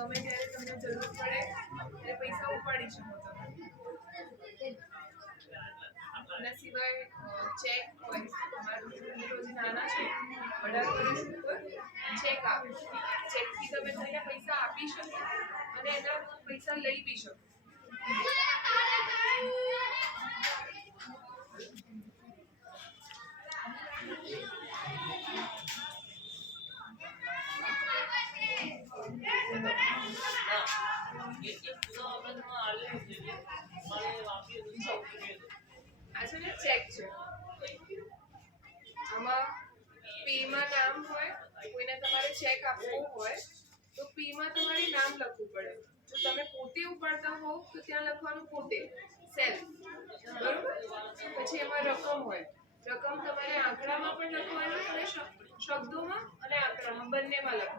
ગમે ત્યારે તમને જરૂર પડે ત્યારે પૈસા ઉપાડી શકો તમે. એના સિવાય ચેક હોય, તમારું રોજ નાના છે 18 વર્ષ ઉપર ચેક આવે, ચેકથી તમે કોઈને પૈસા આપી શકો અને એના પૈસા લઈ બી શકો. આ છે ને ચેક છે, આમાં પીમાં નામ હોય, કોઈને તમારે ચેક આપવો હોય તો પીમાં તમારે નામ લખવું પડે. જો તમે પોતે ઉપાડતા હોવ તો ત્યાં લખવાનું પોતે સેલ્ફ, બરોબર. પછી એમાં રકમ હોય, રકમ તમારે આંકડામાં પણ લખવાનું અને શબ્દોમાં અને આંકડામાં બંનેમાં લખવાનું.